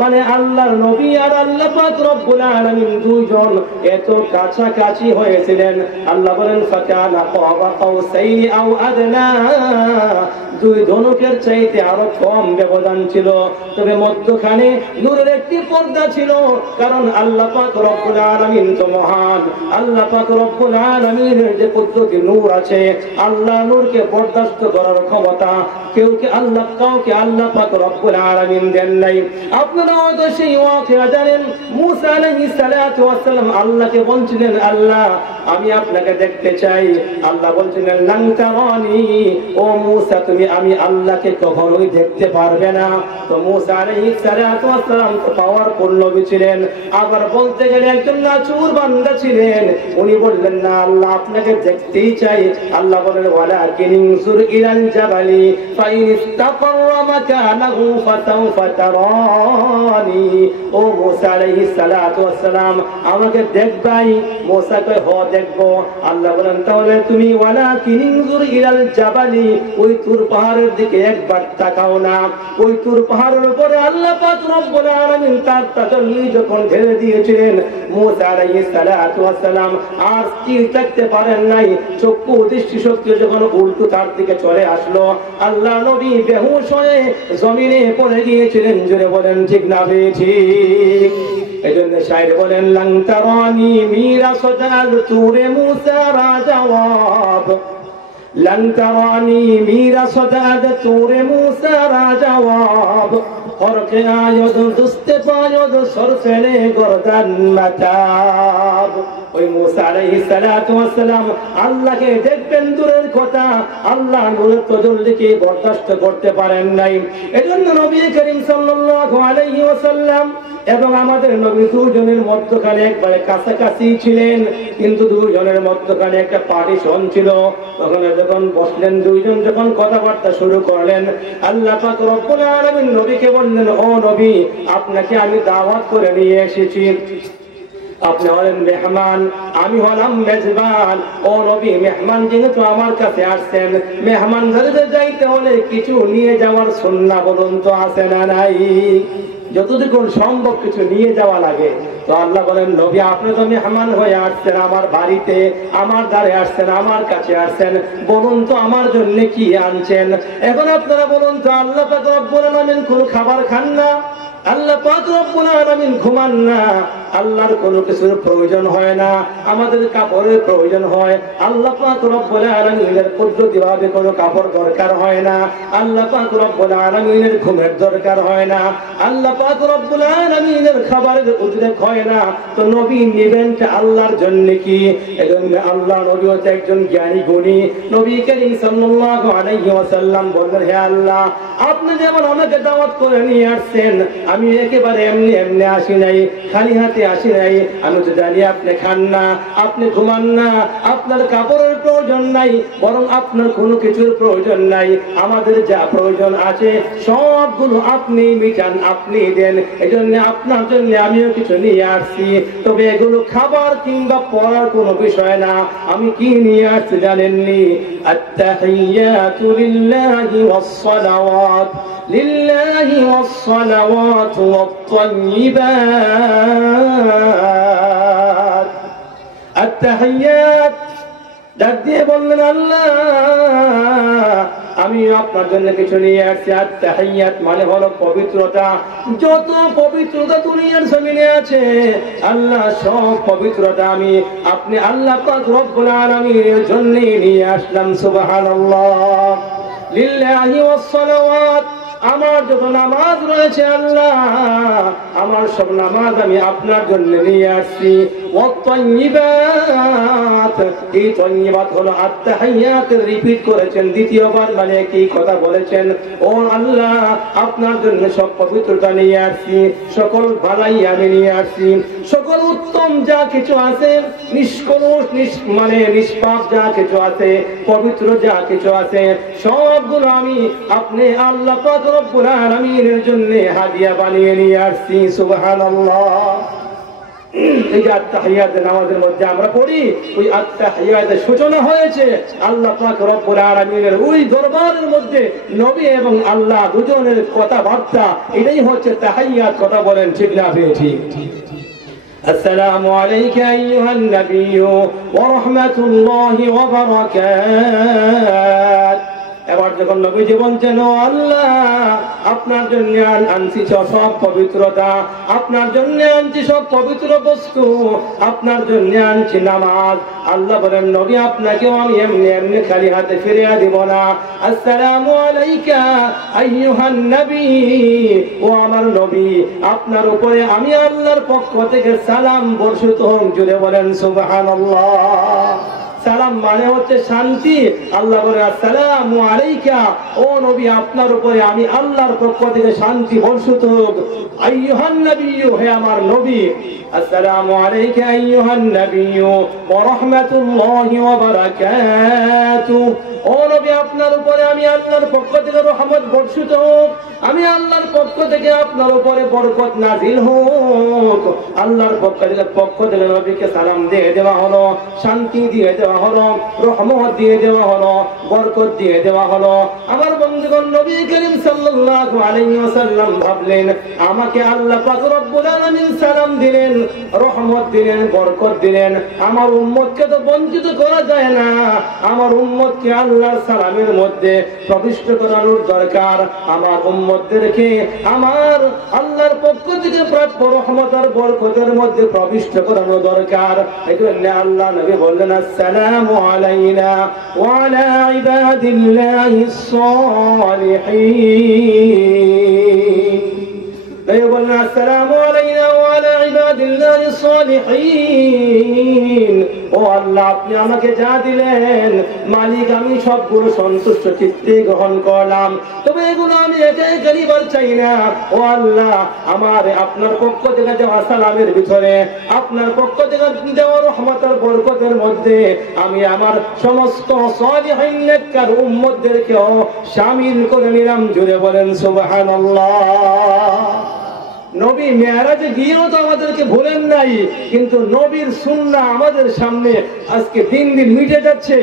মানে আল্লাহর নবী আর আল্লাহ পাক রব্বুল আলামিন দুইজন এত কাছাকাছি হয়েছিলেন। আল্লাহ বলেন ফাকানা কাবা কাউসাইনি আও আদনা, দুই ধনুকের চাইতে আরো কম ব্যবধান ছিল, তবে মধ্যখানে নূরের একটি পর্দা ছিল। কারণ আল্লাহ পাক রব্বুল আলামিন তো মহান, আল্লাহ পাক রব্বুল আলামিনের যে কুদরতি নূর আছে, আল্লাহ নূরকে বরদাস্ত করার ক্ষমতা কাউকে আল্লাহ পাক রব্বুল আলামিন দেন নাই। আপনারা হয়তো সেই ওয়াকিয়া জানেন, মূসা আলাইহিস সালাতু ওয়াস সালাম আল্লাহকে বলছিলেন, আল্লাহ আমি আপনাকে দেখতে চাই। আল্লাহ বলছিলেন লান তারানি, ও মূসা তুমি আমি আল্লাহকে কখনোই দেখতে পারবে না। তো মূসা আলাইহিস সালাতু ওয়াস সালাম তো পাওয়ারফুল নবী ছিলেন, আবার বলতে গেলে একজন নাচুর বান্দা ছিলেন। উনি বললেন না আল্লাহ আপনাকে দেখতেই চাই। আল্লাহ বলেন ওয়ালাকিন ইনজুর ইলাল জাবালি ফাইন ইসতাকাররা মাকানাহু ফাসাউফা তারানি, ও মূসা আলাইহিস সালাতু ওয়াস সালাম আমাকে দেখবাই? মূসা কয় হ দেখবো। আল্লাহ বলেন তাহলে তুমি ওয়ালাকিন ইনজুর ইলাল জাবালি, ওই তুর পাহাড়ের দিকে একবার তাকাও না। ওই তুর পাহাড়ের উপরে আল্লাহ পাক রব্বুল আলামিন তার তাজাল্লি যখন ঢেলে দিয়েছিলেন, মূসা আলাইহিস সালাতু ওয়াস সালাম আর স্থির থাকতে পারেন নাই। চক্ষু দৃষ্টি শক্তি যখন উল্টো তার দিকে চলে আসলো, আল্লাহ নবী বেহুশ হয়ে জমিনে পড়ে গিয়েছিলেন। জোরে বলেন ঠিক না ঠিক? এজন্য শায়ের বলেন লান তারানি মিরাসাদাল তুরে মূসা রাজওয়াব, লান তারানি মিরাসাদাল তুরে মূসা রাজওয়াব, হরকে আয়দ দুস্তে পায়দ সরফেলে গরদান মাতাব। ওই মূসা আলাইহিস সালাতু ওয়াস সালাম আল্লাহকে দেখবেন দূরের কথা, আল্লাহ নূরের তাজাল্লিকে বরদাস্ত করতে পারেন নাই। এজন্য নবী করিম সাল্লাল্লাহু আলাইহি ওয়াসাল্লাম এবং আমাদের নবী দুজনের মধ্যখানে একবারে কাছাকাছি ছিলেন, কিন্তু দুজনের মধ্যখানে একটা পার্টিশন ছিল। তখন যখন বসলেন দুইজন, যখন কথাবার্তা শুরু করলেন, আল্লাহ পাক রব্বুল আলামিন নবীকে বললেন, ও নবী আপনাকে আমি দাওয়াত করে নিয়ে এসেছি, আপনি হলেন মেহমান, আমি হলাম মেজবান। ও নবী মেহমান যেহেতু আমার কাছে আসছেন, মেহমান ঘরে যাইতে হলে কিছু নিয়ে যাওয়ার সুন্নাহ বলুন তো আছে না নাই? যতটুকু সম্ভব কিছু নিয়ে যাওয়া লাগে। তো আল্লাহ বলেন নবী আপনি তো মেহমান হয়ে আসছেন আমার বাড়িতে, আমার দ্বারে আসছেন, আমার কাছে আসছেন, বলুন তো আমার জন্য কি আনছেন? এখন আপনারা বলুন তো আল্লাহ পাক রব্বুল আলামিন কোন খাবার খান না, আল্লাহ পাক রব্বুল আলামিন ঘুমান না, আল্লাহর কোনো কিছুর প্রয়োজন হয় না, আমাদের কাপড়ের প্রয়োজন হয়। আল্লাহ পাক রব্বুল আলামিনের কুদরতিভাবে কোনো কাপড় দরকার হয় না, আল্লাহ পাক রব্বুল আলামিনের ঘুমের দরকার হয় না, আল্লাহ পাক রব্বুল আলামিনের খাবারের উদ্রেক হয় না। তো নবী নিবেনটা আল্লাহর জন্য কি? এজন্য আল্লাহ নবী হচ্ছে একজন জ্ঞানী গুণী। নবী করিম সাল্লাল্লাহু আলাইহি ওয়াসাল্লাম বললেন, হে আল্লাহ আপনি যেমন আমাকে দাওয়াত করে নিয়ে আসছেন, আমি একেবারে এমনি এমনি আসি নাই, খালি হাতে আসি নাই। আমি তো জানি আপনি খান না, আপনি ঘুমান না, আপনার কাপড়ের প্রয়োজন নাই, বরং আপনার কোনো কিছুর প্রয়োজন নাই। আমাদের যা প্রয়োজন আছে সবগুলো আপনি মিটান, আপনি দেন। এই জন্য আপনার জন্য আমিও কিছু নিয়ে আসছি, তবে এগুলো খাবার কিংবা পড়ার কোনো বিষয় না। আমি কি নিয়ে আসছি জানেননি? আত্তাহিয়াতু লিল্লাহি ওয়াস সালাওয়াত লিল্লাহি ওয়াস সালাওয়াত ওয়াত তাইয়্যিবাত। আত্তাহিয়াত ডাক দিয়ে বললেন, আল্লাহ আমি আপনার জন্য কিছু নিয়ে আসছি। আত্তাহিয়াত মানে হলো পবিত্রতা। যত পবিত্রতা দুনিয়ার জমিনে আছে আল্লাহ সব পবিত্রতা আমি আপনি আল্লাহ পাক রব্বুল আলামিনের জন্য নিয়ে আসলাম। সুবহানাল্লাহ। লিল্লাহি ওয়াস সালাওয়াত আমার যত নামাজ রয়েছে আল্লাহ, আমার সব নামাজ আমি আপনার জন্য নিয়ে আসছি। এই তয়্যিবাত হলো আত্তাহিয়াতের রিপিট করেছেন দ্বিতীয়বার, মানে কি কথা বলেছেন, ও আল্লাহ আপনার জন্য সব পবিত্রতা নিয়ে আসছি, সকল ভালাই আমি নিয়ে আসছি, সকল উত্তম যা কিছু আছে, নিষ্কলুষ মানে নিষ্পাপ যা কিছু আছে, পবিত্র যা কিছু আছে, সবগুলো আমি আপনি আল্লাহ পাক রব্বুল আলামিনের জন্য হাদিয়া বানিয়ে নিয়ে আসছি। সুবহানাল্লাহ। এই যে আত্তাহিয়াতের নামাজের মধ্যে আমরা পড়ি, ওই আত্তাহিয়াতের সূচনা হয়েছে আল্লাহ পাক রব্বুল আলামিনের ওই দরবারের মধ্যে নবী এবং আল্লাহ দুজনের কথাবার্তা, এটাই হচ্ছে তাহিয়াত। কথা বলেন ঠিক না ঠিক? আসসালামু আলাইকা আইয়ুহান নবী ওয়া রাহমাতুল্লাহি ওয়া বারাকাতুহু। এবার যখন নবীজি বলছেন, ও আল্লাহ আপনার জন্য আনছি সব পবিত্রতা, আপনার জন্য আনছি সব পবিত্র বস্তু, আপনার জন্য আনছি নামাজ। আল্লাহ বলেন, নবী আপনাকেও আমি এমনি এমনি খালি হাতে ফিরিয়ে দিব না। আসসালামু আলাইকা আইয়ুহান নবী, ও আমার নবী আপনার উপরে আমি আল্লাহর পক্ষ থেকে সালাম বর্ষিত হোক। জুড়ে বলেন সুবহানাল্লাহ। সালাম মানে হচ্ছে শান্তি। আল্লাহ বলে আসসালামু আলাইকা, ও নবী আপনার উপরে আমি আল্লাহর পক্ষ থেকে শান্তি বর্ষিত হোক। আইয়ুহান নবী, হে আমার নবী, আসসালামু আলাইকা আইয়ুহান নবী ওয়া রাহমাতুল্লাহি ওয়া বারাকাতুহু। ও নবী আপনার উপরে আমি আল্লাহর পক্ষ থেকে রহমত বর্ষিত হোক, আমি আল্লাহর পক্ষ থেকে আপনার উপরে বরকত নাজিল হোক। আল্লাহর পক্ষ থেকে নবীকে সালাম দিয়ে দেওয়া হলো, শান্তি দিয়ে দেওয়া হলো, রহমত দিয়ে দেওয়া হলো, বরকত দিয়ে দেওয়া হলো। আমার বন্ধুগণ, নবী করিম সাল্লাল্লাহু আলাইহি ওয়াসাল্লাম ভাবলেন, আমাকে আল্লাহ পাক রব্বুল আলামিন সালাম দিলেন, রহমত দিলেন, বরকত দিলেন, আমার উম্মতকে তো বঞ্চিত করা যায় না, আমার উম্মতকে আল্লাহর সালামের মধ্যে প্রবিষ্ট করানোর দরকার। আমার উম্মতদেরকে আমার আল্লাহর পক্ষ থেকে প্রাপ্য রহমত আর বরকতের মধ্যে প্রবিষ্ট করানো দরকার। এই জন্য আল্লাহ নবী বললেন, আসসালামু আলাইনা ওয়া আলা ইবাদিল্লাহিস সালিহিন। এই বললেন, আসসালামু আলাইনা ওয়া আলা ইবাদিল্লাহিস সালিহিন। ও আল্লাহ আপনি আমাকে যা দিলেন মালিক, আমি সবগুলো সন্তুষ্ট চিত্তে গ্রহণ করলাম, তবে এগুলো আমি একে একে নিবার চাই না। ও আল্লাহ আমার আপনার পক্ষ থেকে দেওয়া সালামের ভিতরে, আপনার পক্ষ থেকে দেওয়া রহমত আর বরকতের মধ্যে আমি আমার সমস্ত সালিহিন নেককার উম্মতদেরকেও শামিল করে নিলাম। জুড়ে বলেন সুবহানাল্লাহ। নবী মেরাজে গিয়েও তো আমাদেরকে ভুলেন নাই, কিন্তু নবীর সুন্নাহ আমাদের সামনে আজকে দিন দিন মিটে যাচ্ছে।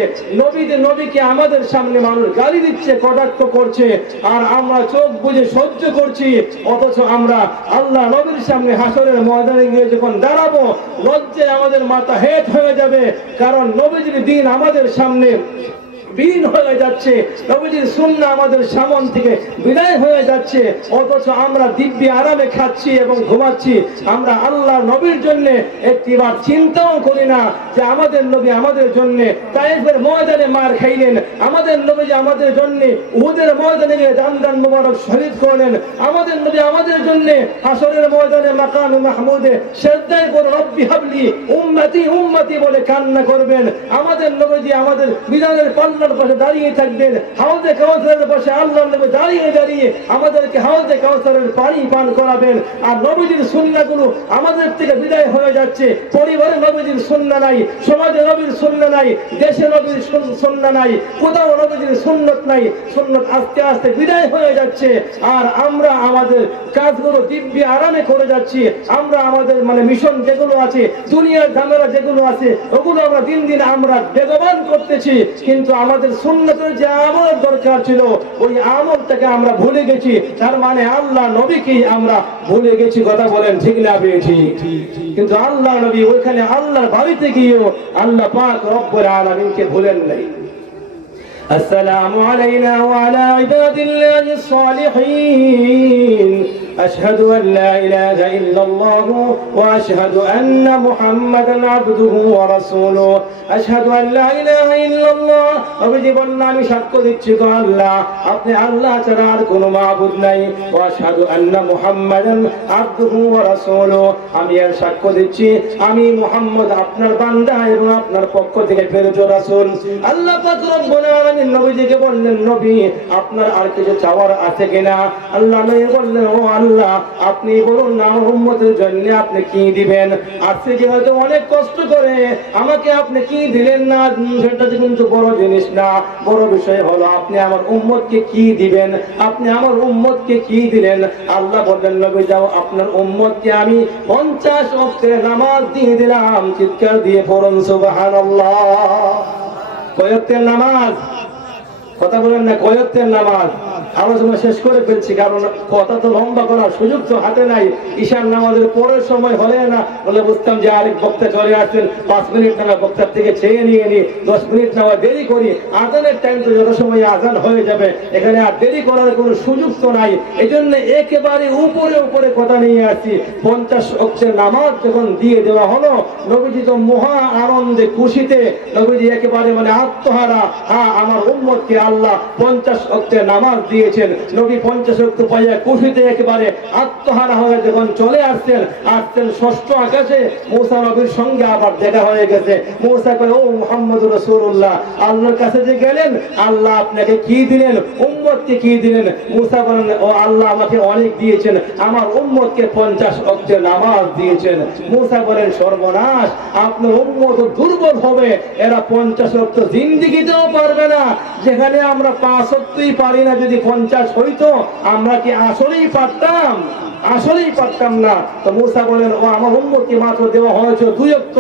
নবীকে আমাদের সামনে মানুষ গালি দিচ্ছে, কটাক্ষ করছে, আর আমরা চোখ বুজে সহ্য করছি। অথচ আমরা আল্লাহ নবীর সামনে হাসরের ময়দানে গিয়ে যখন দাঁড়াবো, লজ্জায় আমাদের মাথা হেট হয়ে যাবে, কারণ নবীজির দিন আমাদের সামনে বিলীন হয়ে যাচ্ছে, নবীজির সুন্নাহ আমাদের সামন থেকে বিদায় হয়ে যাচ্ছে। অথচ আমরা দিব্যি আরামে খাচ্ছি এবং ঘুমাচ্ছি। আমরা আল্লাহ নবীর জন্য একটিবার চিন্তাও করি না যে আমাদের নবী আমাদের জন্য তায়েফের ময়দানে মার খাইলেন, আমাদের নবী যে আমাদের জন্য উহুদের ময়দানে গিয়ে দান মুবারক শহীদ করলেন, আমাদের নবী আমাদের জন্য হাসরের ময়দানে মাকামে মাহমুদে সিজদায় পড়ে রব্বি হাবলি উম্মতি উম্মতি বলে কান্না করবেন। আমাদের নবী আমাদের বিধানের পাল্লা পাশে দাঁড়িয়ে থাকবেন, হাউজে কাউসারের পাশে আল্লাহর নবী দাঁড়িয়ে দাঁড়িয়ে আমাদেরকে হাউজে কাউসারের পানি পান করাবেন। আর নবীজির সুন্নাহগুলো আমাদের থেকে বিদায় হয়ে যাচ্ছে। পরিবারে নবীজির সুন্নাহ নাই, সমাজে নবীর সুন্নাহ নাই, দেশে নবীর সুন্নাহ নাই, কোথাও নবীজির সুন্নত নাই। সুন্নত আস্তে আস্তে বিদায় হয়ে যাচ্ছে, আর আমরা আমাদের কাজগুলো দিব্যি আরামে করে যাচ্ছি। আমরা আমাদের মিশন যেগুলো আছে, দুনিয়ার ঝামেলা যেগুলো আছে, ওগুলো আমরা দিন দিন আমরা বেগবান করতেছি, কিন্তু আমাদের সুন্নতের যে আমলের দরকার ছিল ওই আমলটাকে আমরা ভুলে গেছি। তার মানে আল্লাহ নবীকে আমরা ভুলে গেছি। কথা বলেন ঠিক না ঠিক? কিন্তু আল্লাহ নবী ওইখানে আল্লাহর বাড়িতে গিয়েও আল্লাহ পাক রব্বুল আলামিনকে ভুলেন নাই। আসসালামু আলাইনা ওয়া আলা ইবাদিল্লাহিস সালিহিন। أشهد أن لا إله إلا الله وأشهد أن محمدا عبده ورسوله أشهد أن لا إله إلا الله নবীজি বললেন আমি সাক্ষ্য দিচ্ছি গো আল্লাহ আপনি আল্লাহ ছাড়া আর কোনো মাবুদ নাই ওয়া আশহাদু আন্না মুহাম্মাদান আবদুহু ওয়া রাসূলুহু আমি এর সাক্ষ্য দিচ্ছি আমি মুহাম্মদ আপনার বান্দা এবং আপনার পক্ষ থেকে প্রেরিত রাসূল আল্লাহ পাক রব্বুল আলামিন নবীজিকে বললেন নবী আপনার আর কিছু চাওয়ার আছে কিনা আল্লাহ নবী বললেন ও আল্লাহ আপনি বলুন না আমার উম্মতের জন্য আপনি কি দিবেন আজকে যে হয়তো অনেক কষ্ট করে আমাকে আপনি কি দিলেন না সেটা কিন্তু বড় জিনিস না বড় বিষয় হলো আপনি আমার উম্মতকে কি দিবেন আপনি আমার উম্মতকে কি দিলেন আল্লাহ বললেন নবী যাও আপনার উম্মতকে আমি 50 ওয়াক্তের নামাজ দিয়ে দিলাম চিৎকার দিয়ে পড়ুন সুবহানাল্লাহ কয় ওয়াক্তের নামাজ কথা বলেন না কয় ওয়াক্তের নামাজ আলোচনা শেষ করে ফেলছি কারণ কথা তো লম্বা করার সুযোগ তো হাতে নাই ঈশার নামাজের পরের সময় হলে না বলে বুঝতাম যে আরেক বক্তা চলে আসছেন 5 মিনিট না বক্তার থেকে চেয়ে নিয়ে নি 10 মিনিট না দেরি করি আজানের টাইম তো যত সময় আজান হয়ে যাবে এখানে আর দেরি করার কোনো সুযোগ তো নাই এইজন্য একেবারে উপরে উপরে কথা নিয়ে আসছি 50 ওয়াক্তের নামাজ যখন দিয়ে দেওয়া হলো নবীজি তো মহা আনন্দে খুশিতে নবীজি একেবারে মানে আত্মহারা হ্যাঁ আমার উম্মতকে আল্লাহ 50 ওয়াক্তের নামাজ দিয়েছেন নবী 50 ওয়াক্ত পাইয়া খুশিতে একেবারে আত্মহারা হয়ে যখন চলে আসছেন ষষ্ঠ আকাশে মূসা নবীর সঙ্গে আবার দেখা হয়ে গেছে মূসা কয় ও মুহাম্মদুর রাসূলুল্লাহ আল্লাহর কাছে যে গেলেন আল্লাহ আপনাকে কি দিলেন উম্মতকে কি দিলেন মূসা বলেন ও আল্লাহ আমাকে অনেক দিয়েছেন আমার উম্মতকে 50 ওয়াক্তের নামাজ দিয়েছেন মূসা বলেন সর্বনাশ আপনার উম্মত দুর্বল হবে এরা 50 ওয়াক্ত জিন্দেগিতেও পারবে না যেখানে আমরা 5 ওয়াক্তই পারি না যদি 50 হইতো আমরা কি আসলেই পারতাম না তো মূসা বলেন ও আমার উম্মতকে মাত্র দেওয়া হয়েছে 2 ওয়াক্ত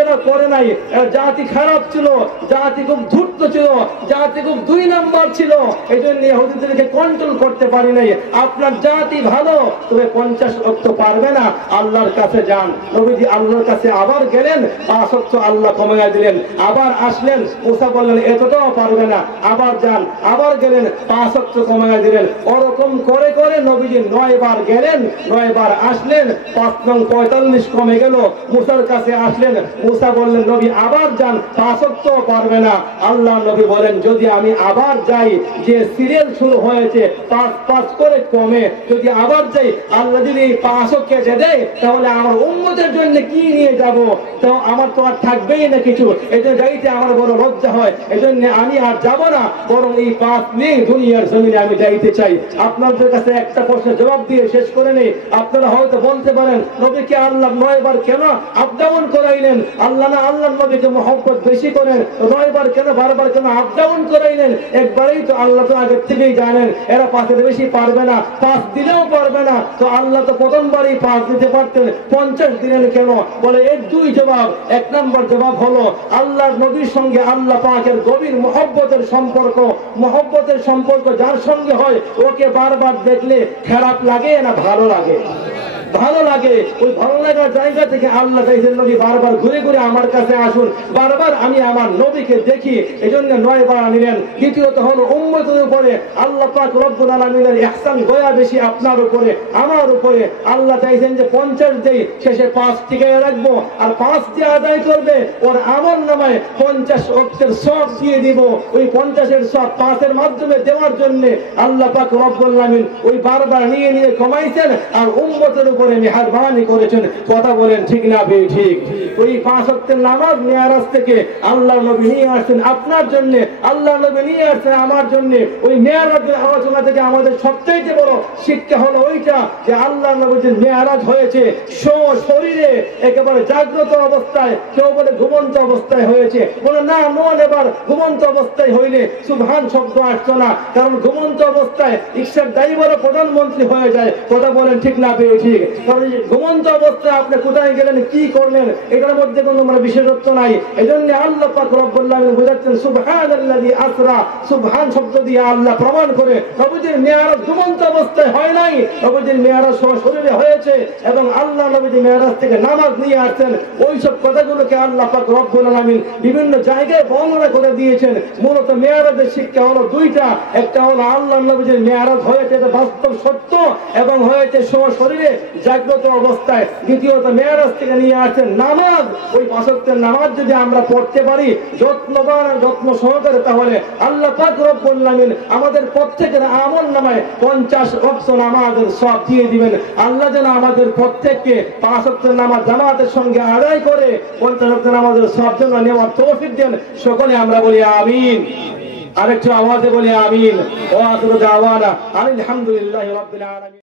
এরা করে নাই এরা জাতি খারাপ ছিল জাতি খুব ধূর্ত ছিল জাতি খুব 2 নাম্বার ছিল এইজন্য ইহুদিদেরকে কন্ট্রোল করতে পারি নাই আপনার জাতি ভালো তবে 50 ওয়াক্ত পারবে না আল্লাহর কাছে যান নবীজি আল্লাহর কাছে আবার গেলেন 5 ওয়াক্ত আল্লাহ কমিয়ে দিলেন আবার আসলেন মূসা বললেন এতটাও পারবে না আবার যান আবার গেলেন 5 ওয়াক্ত কমিয়ে দিলেন ওরকম করে করে নবীজি 9 বার গেলেন 9 বার আসলেন 5 নং 45 কমে গেল মূসার কাছে আসলেন মূসা বললেন নবী আবার যান 5 ওয়াক্ত পারবে না আল্লাহ নবী বলেন যদি আমি আবার যাই যে সিরিয়াল শুরু হয়েছে 5 করে কমে যদি আবার যাই আল্লাহ যদি 5 ওয়াক্ত কেটে দেয় তাহলে আমার উম্মতের জন্য কি নিয়ে যাব তো আমার তো আর থাকবেই না কিছু এজন্য যাইতে আমার বড় লজ্জা হয় এজন্য আমি আর যাব না বরং এই 5 নিয়ে দুনিয়ার জমিনে আমি যাইতে চাই আপনাদের কাছে একটা প্রশ্নের জবাব দিয়ে শেষ করে নেই আপনারা হয়তো বলতে পারেন নবীকে আল্লাহ 9 বার কেন আপ ডাউন করাইলেন আল্লাহ না আল্লাহর নবীকে মহব্বত বেশি করেন 9 বার কেন বারবার কেন আপ ডাউন করাইলেন একবারই তো আল্লাহ তো আগে থেকেই জানেন এরা 5 এর বেশি পারবে না 5 দিলেও পারবে না তো আল্লাহ তো প্রথমবারই 5 দিতে পারতেন 50 দিলেন কেন বলে এর 2 জবাব 1 নম্বর জবাব হলো আল্লাহর নবীর সঙ্গে আল্লাহ পাকের গভীর মহব্বতের সম্পর্ক যার সঙ্গে হয় ওকে বারবার দেখলে খারাপ লাগে না ভালো লাগে ভালো লাগে ওই ভালো লাগার জায়গা থেকে আল্লাহ চাইছেন নবী বারবার ঘুরে ঘুরে আমার কাছে আসুন বারবার আমি আমার নবীকে দেখি এজন্য 9 বার নিলেন দ্বিতীয়ত হলো উম্মতের উপরে আল্লাহ পাক রব্বুল আলামিনের ইহসান দয়া বেশি আপনার উপরে আমার উপরে আল্লাহ চাইছেন যে 50 দেই শেষে 5 টিকায় রাখবো আর 5 দিয়ে আদায় করবে ওর আমল নামায় 50 ওয়াক্তের সওয়াব দিয়ে দিব ওই 50 এর সওয়াব 5 এর মাধ্যমে দেওয়ার জন্য আল্লাহ পাক রব্বুল আলামিন ওই বারবার নিয়ে কমাইছেন আর উম্মতের করে মেহেরবানি করেছেন কথা বলেন ঠিক না বে ঠিক ওই 5 ওয়াক্তের নামাজ মিরাজ থেকে আল্লাহর নবী নিয়ে আসেন আপনার জন্য আল্লাহর নবী নিয়ে আসেন আমার জন্য ওই মিরাজের আলোচনা থেকে আমাদের সবচেয়ে বড় শিক্ষা হলো ওইটা যে আল্লাহর নবীর মিরাজ হয়েছে শরীরে একেবারে জাগ্রত অবস্থায় কেউ বলে ঘুমন্ত অবস্থায় হয়েছে বলে না মন এবার ঘুমন্ত অবস্থায় হইলে সুবহান শব্দ আসতো না কারণ ঘুমন্ত অবস্থায় রিকশার ড্রাইভারও প্রধানমন্ত্রী হয়ে যায় কথা বলেন ঠিক না বে ঠিক ঘুমন্ত অবস্থায় আপনি কোথায় গেলেন, কি করলেন, এটার মধ্যে কোনো বিশেষত্ব নাই। এই জন্য আল্লাহ পাক রব্বুল আলামিন বোঝাচ্ছেন সুবহানাল্লাযী আসরা, সুবহান শব্দ দিয়ে আল্লাহ প্রমাণ করে নবীজির মেরাজ ঘুমন্ত অবস্থায় হয় নাই, নবীজির মেরাজ শরীরে হয়েছে এবং আল্লাহ নবীজি মেরাজ থেকে নামাজ নিয়ে আসছেন। ওই সব কথাগুলোকে আল্লাহ পাক রব্বুল আলামিন বিভিন্ন জায়গায় বর্ণনা করে দিয়েছেন। মূলত মেরাজের শিক্ষা হলো দুইটা, একটা হলো আল্লাহ নবীজির মেরাজ হয়েছে, এটা বাস্তব সত্য এবং হয়েছে শরীরে জাগ্রত অবস্থায়। দ্বিতীয়ত মেরাজ থেকে নিয়ে আসছেন নামাজ। ওই 5 ওয়াক্তের নামাজ যদি আমরা পড়তে পারি যত্ন সহকারে, তাহলে আল্লাহ পাক রব্বুল আলামিন আমাদের প্রত্যেকের আমল নামায় 50 ওয়াক্ত নামাজের সওয়াব দিয়ে দিবেন। আল্লাহ যেন আমাদের প্রত্যেককে 5 ওয়াক্তের নামাজ জামাতের সঙ্গে আদায় করে 50 ওয়াক্ত নামাজের সওয়াব যেন নেওয়ার তৌফিক দেন। সকলে আমরা বলি আমিন। আরেকটু আওয়াজে বলি আমিন। ওয়া আখিরু দাওয়ানা আলহামদুলিল্লাহি রাব্বিল আলামিন।